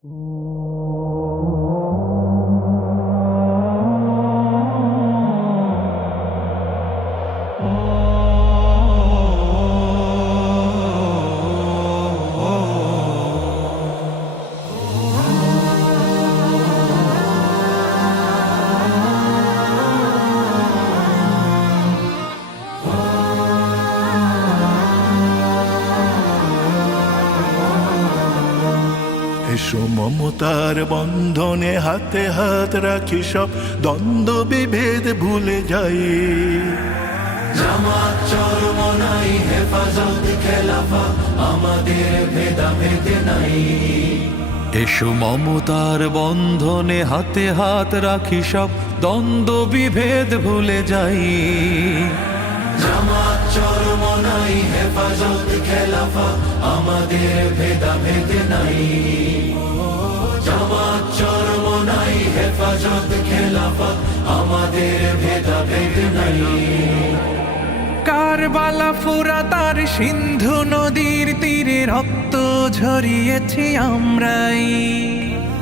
এসো মমতার বন্ধনে হাতে হাত রাখি, সব দ্বন্দ্ব বিভেদ ভুলে যাই। জামাত চরমনাই হেফাজত খেলাফা, আমাদের ভেদাভেদ নাই। এসো মমতার বন্ধনে হাতে হাত রাখি, সব দ্বন্দ্ব বিভেদ ভুলে যাই। জামাত চরমনাই হেফাজত খেলাফা, আমাদের ভেদাভেদ নাই। জামাত চরমনাই হেফাজত খেলাফা, আমাদের ভেদাভেদ নাই। কারবালা ফুরাত আর সিন্ধু নদীর তীরে রক্ত ঝরিয়েছি আমরাই।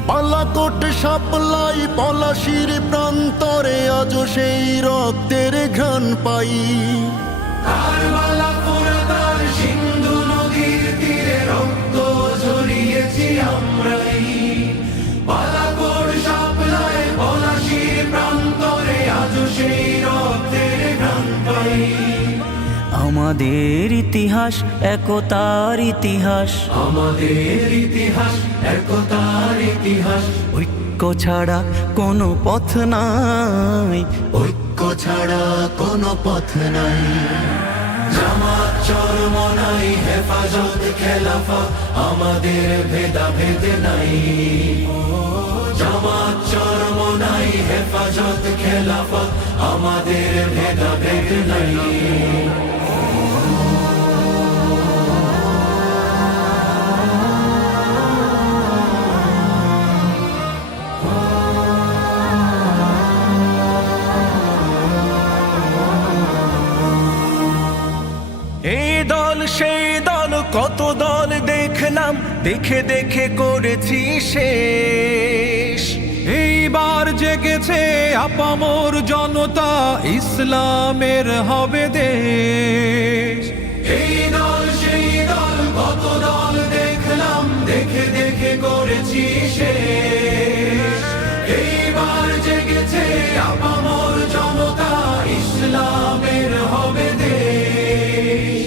বালাকোট সাপলাই পলাশির প্রান্তরে আজ সেই রক্তের ঘ্রাণ পাই। কারবালা ফুরাত আর সিন্ধু নদীর তীরে রক্ত ঝরিয়েছি আমরাই। বালাকোট সাপলাই পলাশির প্রান্তরে আজ সেই রক্তের ঘ্রাণ পাই। আমাদের ইতিহাস একতার ইতিহাস, আমাদের ইতিহাস একতার ইতিহাস। ঐক্য ছাড়া কোনো পথ নাই, ঐক্য ছাড়া কোনো পথ নাই। জামাত চরমনাই হেফাজত খেলাফা, আমাদের ভেদাভেদ নাই। জামাত চরমনাই হেফাজত খেলাফা, আমাদের ভেদাভেদ নাই। এই দল সেই দল কত দল দেখলাম, দেখে দেখে করেছি শেষ। এইবার জেগেছে আপামর জনতা, ইসলামের হবে দেশ। এই দল সেই দল কত দল দেখলাম, দেখে দেখে করেছি শেষ। এইবার জেগেছে আপামর জনতা, ইসলামের হবে দেশ।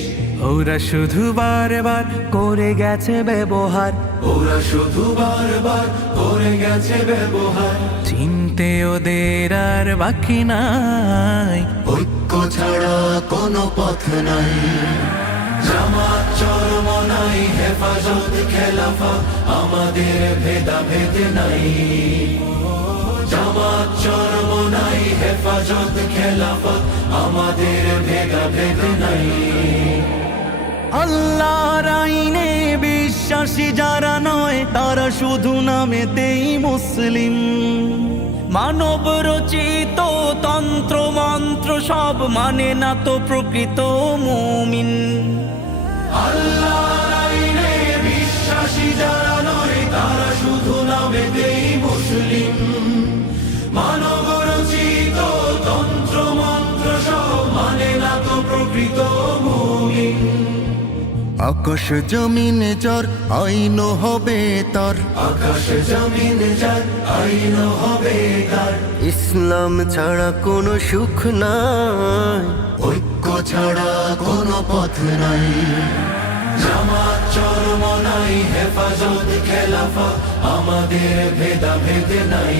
ওরা শুধু বারবার করে গেছে ব্যবহার, ওরা শুধু বারবার করে গেছে ব্যবহার। চিনতে ওদের আর বাকি নাই, ঐক্য ছাড়া কোনো পথ নাই। জামাত চরমনাই হেফাজত খেলাফা, আমাদের ভেদাভেদ নাই। জামাত চরমনাই হেফাজত খেলাফা, আমাদের ভেদাভেদ নাই। আল্লাহর আইনে বিশ্বাসী যারা নয়, তারা শুধু নামেতেই মুসলিম। মানব রচিত তন্ত্র মন্ত্র সব মানে না তো প্রকৃত মুমিন। আল্লাহর আইনে বিশ্বাসী যারা নয়, তারা শুধু নামেতেই মুসলিম। মানব রচিত তন্ত্র মন্ত্র সব মানে না তো প্রকৃত মুমিন। আকাশ জমিন যার আইন হবে তার, আকাশ জমিন যার আইন হবে তার। ইসলাম ছাড়া কোনো সুখ নাই, ঐক্য ছাড়া কোনো পথ নাই। জামাত চরমনাই হেফাজত খেলাফা, আমাদের ভেদাভেদ নাই।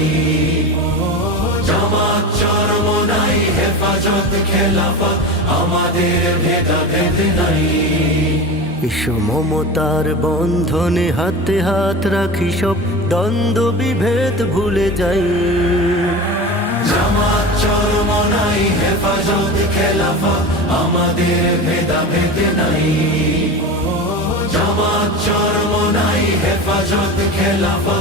জামাত চরমনাই হেফাজত খেলাফা, আমাদের ভেদাভেদ নাই। এসো মমতার বন্ধনে হাতে হাত রাখি, সব দ্বন্দ্ব বিভেদ ভুলে যাই। জামাত চরমনাই হেফাজত খেলাফা, আমাদের ভেদাভেদ নাই। জামাত চরমনাই হেফাজত খেলাফা,